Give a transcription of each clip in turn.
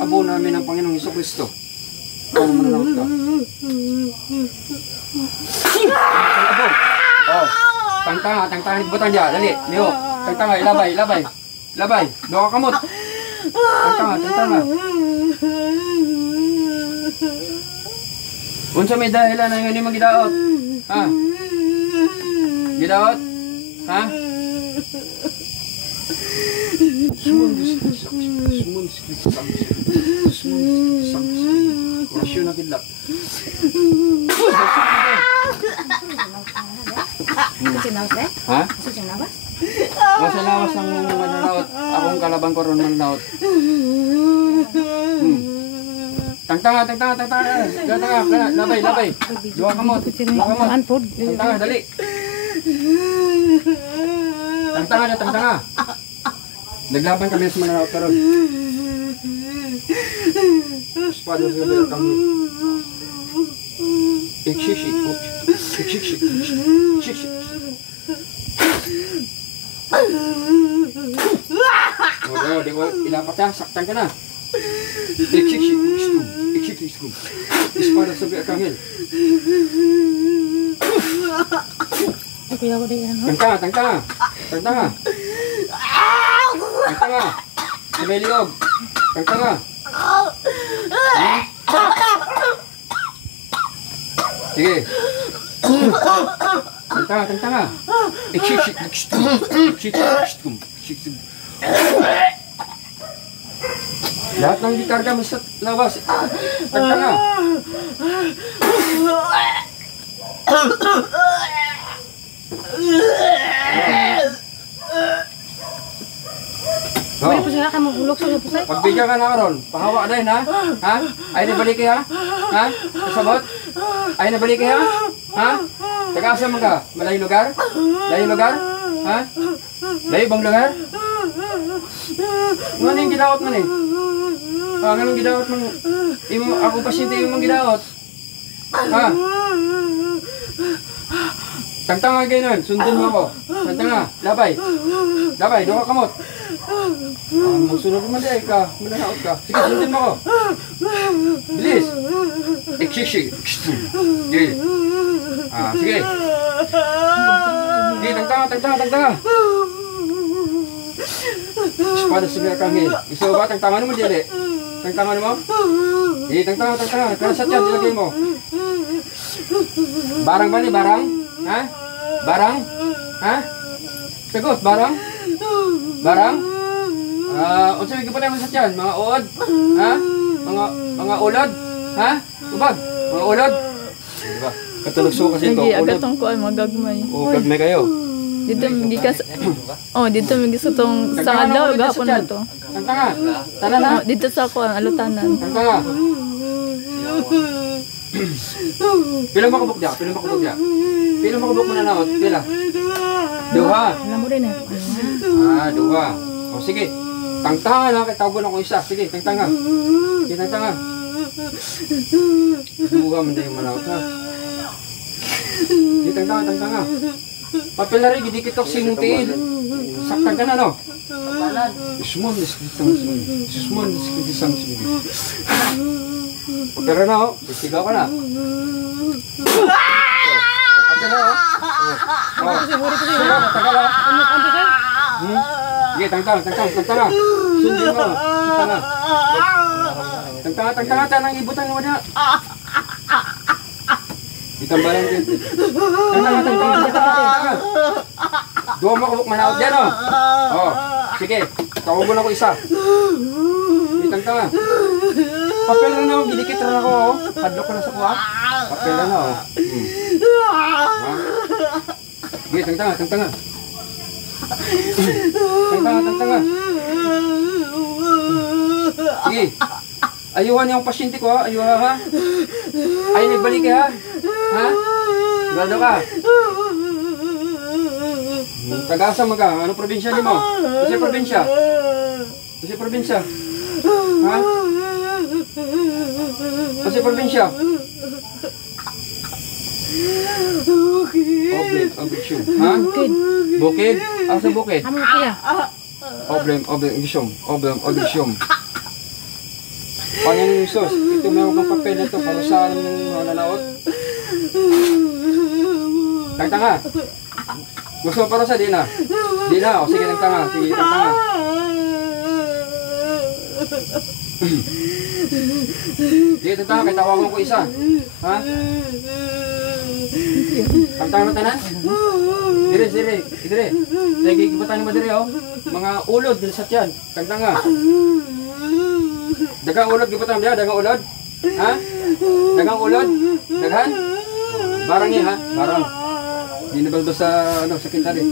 abo namin ng Panginoong Hesukristo. Kung mananaot ka. Abo. Oh. Tangtanga, ibutan dyan. Dali, liho. Tangtanga, ilabay. Doon ka kamot. Tangtanga. Unsa may dahilan na nga ni magidaot? Ha? Gidaot? Ha? Rasyon na kidlap. Ha? Nasa lawas ang mananaot. Akong kalabang ko ron mananaot. Tangtanga. Labay. Dua kamot. Tangtanga, dali. Tangtanga. Naglaban kami sa mananaot karon. Espada sa bel kami. Ikshik. Oh, di ko ilapat ya, saktan ka na. Ikshik. Espada sa bel kami. Tangtanga. Sabay liog. Tangtanga. Sige. Tangtanga. Ikshik. Lahat ng gikarga mo sa labas. Tangtanga. Balik po sila ka maghulog sa pusay. Pagbigyan ka na karon, pahawa din ha? Ha? Ay na balik ha? Ha? Kasabot? Ay na balik ha? Ha? Taga-asa mo ka? Malayo lugar? Ha? Layo bang lugar? Ano yung gidaot man eh? Anong gidaot man? Ako pasyente yung gidaot. Ha? Tangtanga gano'n, sundin mo ako. Tangtanga, labay, doon ka kamot. Magsunod naman dahil ka, mananaot ka. Sige, sundin mo ako. Bilis. Ikshik. Sige. Sige. Sige, tangtanga. Espada sa bel kami. Gusto mo ba? Tangtanga mo dili. Tangtanga mo? Sige, tangtanga. Kanasat yan, dilagay mo. Barang ba ni? Barang? Ha? Barang? Ha? Sagot, barang? Unsa may gipatay mo sa tiyan? Mga uod? Ha? Mga ulod? Ha? Ubag? Mga ulod? Diba? Katulugso kasi ito. Lagi, agatong ko ay magagmay. Gagmay kayo. Dito magikas. Dito magikas itong sa adlaw gahapon na to. Tangtanga. Tanan na. Dito sa ko ang alutanan. Tangtanga. Pila makabuk dia? Pila makabuk mo na naot? Pila? Duha. Alam mo rin eh. Duha. O sige. Tangtanga na. Katawagan ako isa. Sige, tangtanga. Sige, tangtanga. Duha man na yung manaot ha. Sige, tangtanga. Papel na rin, gidikit ako sing tiil. Saktan ka na, no? Ismon, diskritisang. Pagkara na, oh. Sigaw ka na. Pagkara, oh. Tagal, oh. Sige, tangtanga. Sundin mo. Tangtanga, tanang ibutan mo na. Itambalan din. Tangtanga. Doon mo kabuk manaot dyan, oh. Sige, tawag ako isa. Tangtanga. Papel na ako, gidikit na ako, oh. Hadlok ko na sa kuha. Papel na, oh. Sige, tangtanga. Tangtanga. Sige. Ayuhan yung pasyente ko, ha? Ayuhan, ha? Ay, nagbalik ka, ha? Ha? Gado ka? Taga-asa mo ka? Ano probinsya niyo mo? Kasi probinsya? Ha? Kasi probinsya? Obligation. Ha? Bukid? Asa bukid? Amo kaya. Obligation. Panginoon Isus, ito meron kang papel na ito para sa alam ng mananaot. Tagtanga. Gusto mo para sa di na? Di na, o sige tagtanga. Sige, tagtanga. Sige, tagtanga, kaya tawagan ko isa. Ha? Tagtanga na tanan? Dire. Sige, kikipatan mo dire, oh. Mga ulod, dilisat yan. Tagtanga. Dagang ulod, kipatan mo diya, dagang ulod. Ha? Dagang ulod? Daghan? Barang ha? Barang. Hindi na ba ito sa, sa kintari?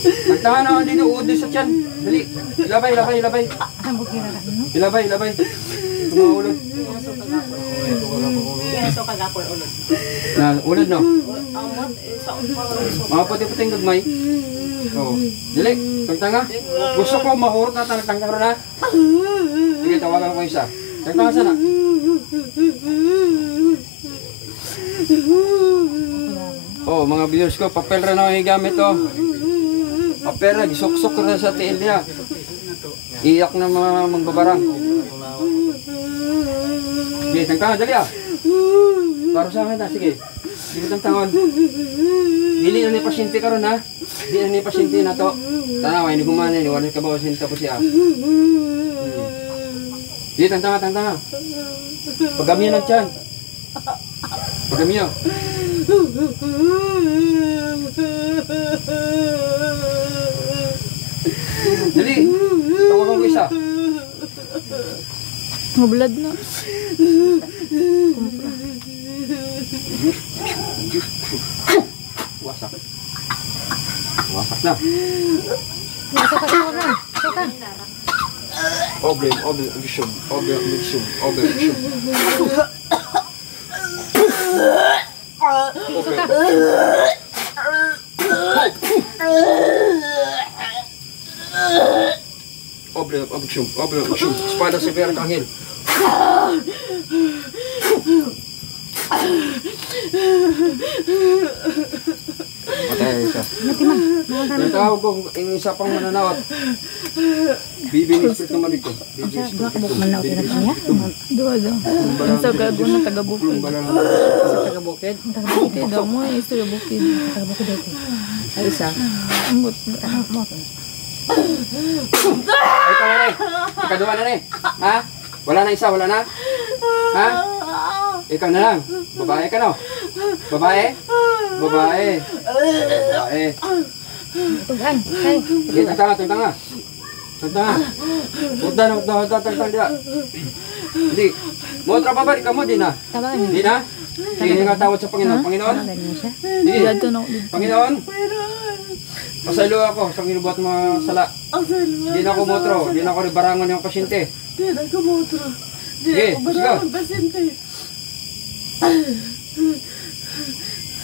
Tagtanga na, hindi na uod din sa tiyan. Dali. Ilabay. Ilabay. Mga ulod. So kagapon ulod. Na, ulod no? Mga puti-puting gagmay. Oo. Dali, tagtanga. Gusto ko mahurot na tagtanga na. Sige, tawagan ko isa. Tagtanga sana. Oh, mga viewers ko, papel rin ako yung gamit oh. Papel rin, isuksok rin sa tiil niya. Iyak na mga magbabarang. Sige, tagtanga, dali ah. Para sa akin na, sige. Sige, tagtangon. Dili na ni pasyente ka ron ha. Dili na ni pasyente na to. Tanawa, hindi gumanin, iwanan ka ba o sinta po siya. Sige, tagtanga. Pagamiyo ng tiyan. Pagamiyo. Dali, tawagan ko isa. Mablad na. Wasak. Wasak na. Oblem, bishop. Oblem, Espada severa kahil. Patay isa. Natawag ko yung isa pang mananawat. Bibinis ko naman ito. Dua daw. Ang sa gago na taga-bukid. Sa taga-bukid. Taga-bukid daw mo, yung taga-bukid. Taga-bukid dito. Ay isa. Ambot na. Ay, ikaw na rin. Ikaduha na rin. Ha? Wala na isa, wala na? Ha? Ikaw na lang. Babae ka no? Babae? Tugan. Sige, tagtanga. Tagtanga dia. Hindi. Motra pa ba? Ikaw mo, di na? Tawagan niyo. Di na? Sige, nga tawad sa Panginoon. Panginoon? Tawagan niyo siya. Di. Dito na ako dito. Panginoon? Pasaylo ako sa ginubuhat mga sala. Di na ako motro. Di na ako ribarangon yung pasyente. Sige, sige.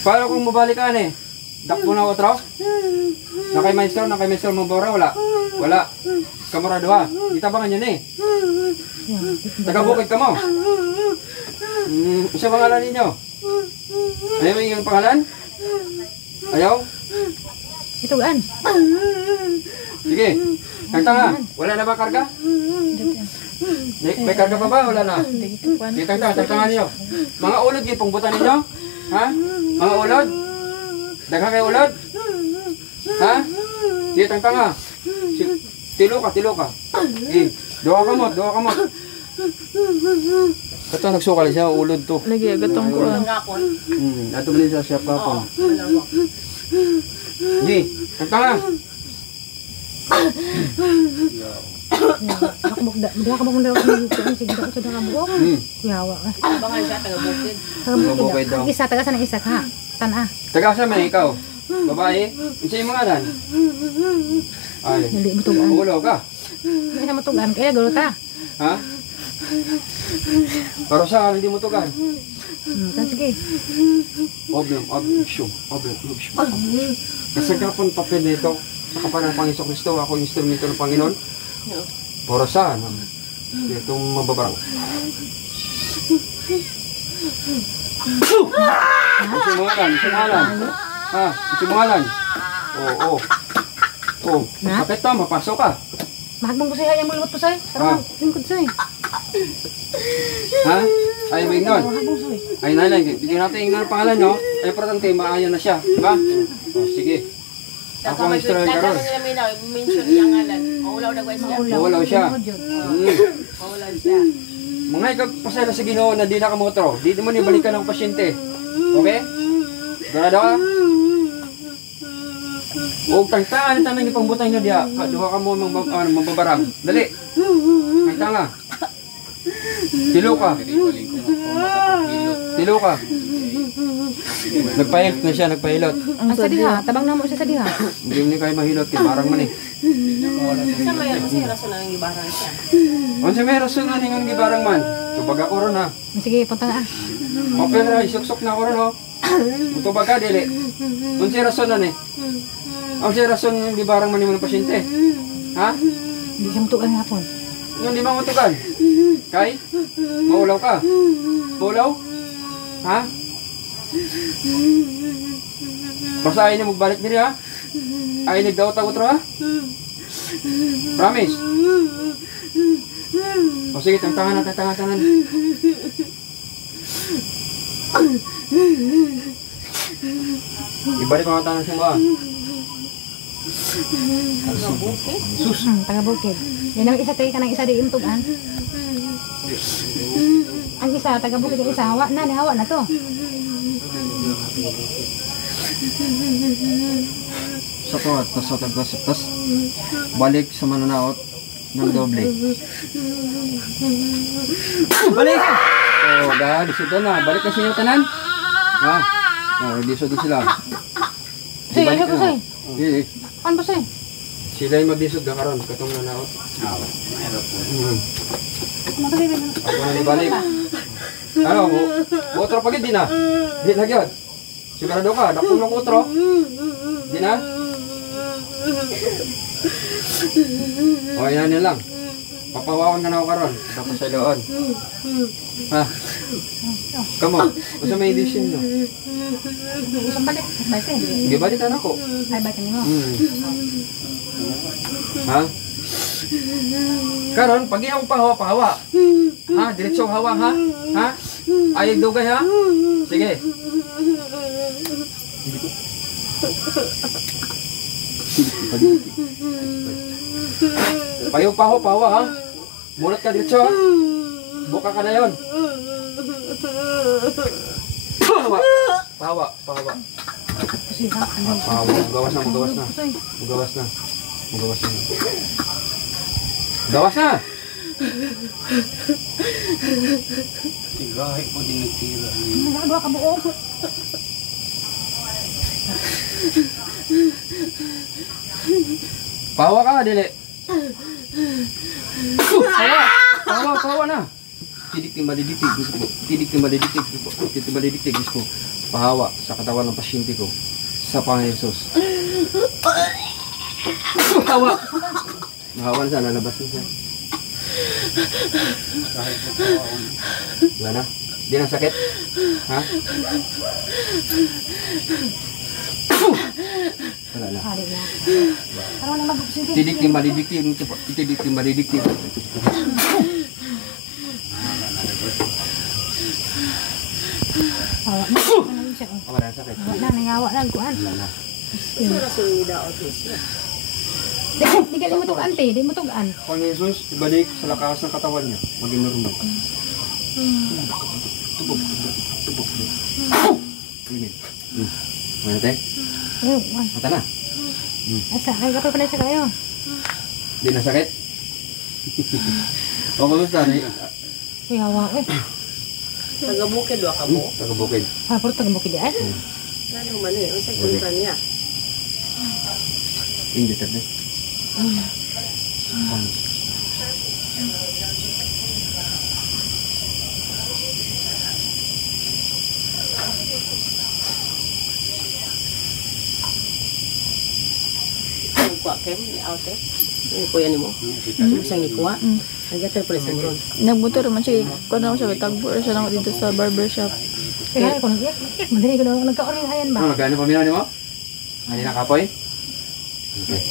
Paano kung mabalikan eh? Dakpo na otro? Nakay maestro mabora? Wala. Kamara doha. Itabangan yun eh. Taga-bukid ka mo. Isa pangalan ninyo? Ayaw mo yung pangalan? Ayaw? Tugan. Sige. Tagtanga. Wala na ba karga? May karga pa ba? Wala na. Sige, tagtanga ninyo. Mga ulod yung pangbutan ninyo? Ha? Mga ulod? Daghang kayo ulod? Ha? Sige, tagtanga. Tilo ka. Sige. Doha ka mo. Ito nagsukal siya, ulod to. Lagi agatong ko. Ato bilhin sa siya pa. Sige, tagtanga. Dia ka muna ako sige daw sa buok. Yawa ka. Bangal siya taga-bukid. Taga-bukid daw. Isa taga sana isa ka. Sana. Taga sa man ikaw. Babae, isa yung mga nan. Ay, Hindi mo tugan. ulo ka. Hindi mo tugan kaya gulo ta. Ha? Para sa hindi mo tugan. Sige. Oblem, kasagapan papel nito sa kapanan ng Panginoon Kristo. Ako yung instrumento ng Panginoon. Para saan? Itong mababarang. Isimungalan. Ha? Isimungalan. Oo. Bakit to? Mapasok ka. Mahagbang ko sa'yo, ayaw mo lumot po sa'yo. Karong lingkod sa'yo. Ha? Ayaw mo ignon? Mahagbang sa'yo. Ay, nanay, bigyan natin ignon ang pangalan, no? Ay, importante, maayon na siya. Diba? O, sige. Ako ang istorya karon. nila minaw, mention niya ngalan. Maulaw na guys siya. Mawalaw siya. Mm. Maulaw siya. Mga ikagpasala sa Ginoo na di nakamotro, di mo ni balikan ng pasyente. Okay? Sigurado ka? Huwag tangtaan, tanang ni pangbutay nyo diya. Duha ka mo mababarang. Dali. Tangtang nga. Tilo ka. Tilo ka. Nagpahilot na siya, nagpahilot. Ang sa diha, tabang na mo siya sa diha. Hindi mo kayo mahilot, kay barang man eh. Sa may kasi rason lang yung ibarang siya. Kung siya may rason nga nga gibarang man, tubag ako ron ha. Sige, punta na. Okay na, isuksok na ako ron ho. Tubag ka, dili. Kung siya rason na eh. Kung siya rason yung gibarang man yung pasyente. Ha? Hindi siya mutugan nga po. Yung di ba matugan? Kay? Maulaw ka? Maulaw? Ha? Basta ayaw niya magbalik diri ha? Ayaw nagdaot-daot ha? Promise? O sige, tangtangan na, tangtangan. Ibalik mga tangan siya mo ha? Sus! Taga-bukid. Yan ang isa tayo ka ng isa di imtugan. Ang isa, taga-bukid yung isa, hawa na to. Sa to at tas balik sa mananaot ng doble. Balik! Oh, dahil disod na. Balik na siya tanan. Ha? Oh, disod din sila. Sige, Balik ayaw ko na. sa'yo. Hindi. Ano ba sa'yo? Sila yung magdisod na karon katong nanaot. Ano ba sa'yo? Ako na ibalik. Ano, utro pagid din na. Di na gyud. Sigurado ka, dakong ng utro. Di na? O, yan yan lang. Papawawan ka na ako karon. Tapos sa doon. Ha? Come on. Basta may edition no. Isang balik. Balik eh. Hindi balitan ako. Ay, balik mo. Ha? Karon, pag ako pahawa. Ha? Diretsong hawa ha? Ha? Ayag dugay ha? Sige. Payo pahawa ha? Mulat ka diretso ha? Buka ka na yun. Pahawa. Pahawa. Sige, ha? Pahawa. Magawas na. Magawas na. Gawas na! Tigahe po din nagtira. Nagagawa ka buo. Pahawa ka, dili. Pahawa na. Tidik malidiktig gusto ko. Pahawa sa katawan ng pasyente ko. Sa Panginoon Jesus. Pahawa! Pahawa na siya, lalabas na siya. Wala na? Di na sakit? Ha? Wala na. Hari na. Ano na mag-sige? Tidik malidiktig. Hawa na. Ano siya? Wala na sakit. Hawa na, nangawa na. Kuhan. Wala na. Sa rason yung daot niya. Di ka limutugan, te. Di mutugan. Panginoon Jesus, ibalik sa lakas ng katawan niya. Maging normal. Tubog. Init. Ano tayo? Oh, Mata na. asa, ay kapal pa na siya kayo. Di na sakit? O kumusta? Uy, hawa, uy. Taga-bukid wa ka mo. Taga-bukid. Ah, puro taga-bukid di ay. Ano man eh, unsay kontra niya. Hindi tabi. Ang kuha kem ni ate. Ni kuya nimo. Siyang ni kuha. Nagatal pala sa ron. Nagmotor man siya. Kung ano siya, tagbo siya lang dito sa barbershop. Kaya ko nag-iyak. Madali ko na nagkaon yung hayan ba? Ano, gano'n paminaw ni mo? Hindi na kapoy? Okay.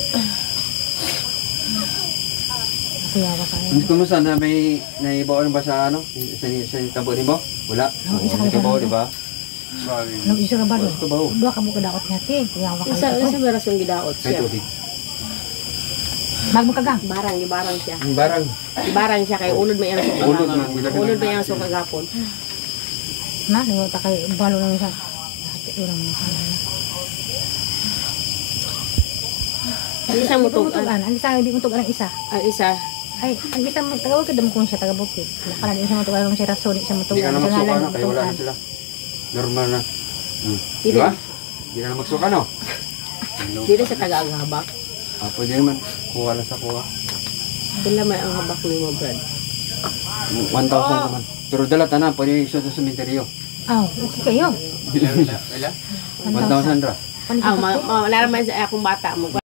Kuyawa ka. Kumusta na may naibaon ba sa ano? Sa tabo ni mo? Wala. Isa ka Hindi ka ba, ba? di ba? Nung isa ka ba doon? Ito ba? Dua ka buka daot nga ti. Kuyawa ka. Isa beras yung gidaot May siya. tubig. Magmakagang. Gibarang siya. Ang barang. Gibarang siya kay ulod may ang suka. Ulod man. Ulod may ang suka gapon. Na, nung ta kay balo na siya. Ate, ulang mga kanana. Isa mo tug Ang isa, hindi mo tugan ang isa. ang isa. Ay, ang isa mo, tagawag ka damo kung siya, taga-bukid. Nakala din siya mo tugan kung siya rason, siya mo Hindi ka tugan. na magsuka Kangalan na. mo Kaya wala na tugan. sila. Normal na. Di Dili. ba? Hindi na magsuka, no? Dili sa taga ang habak. Pwede naman. Kuha lang sa kuha. Pila may ang habak ni mo, Brad. 1,000 naman. Pero dala tanan. Pwede iso sa cemetery. Oh, okay kayo. 1,000 ra. Paano Ah, wala naman sa akong bata mo.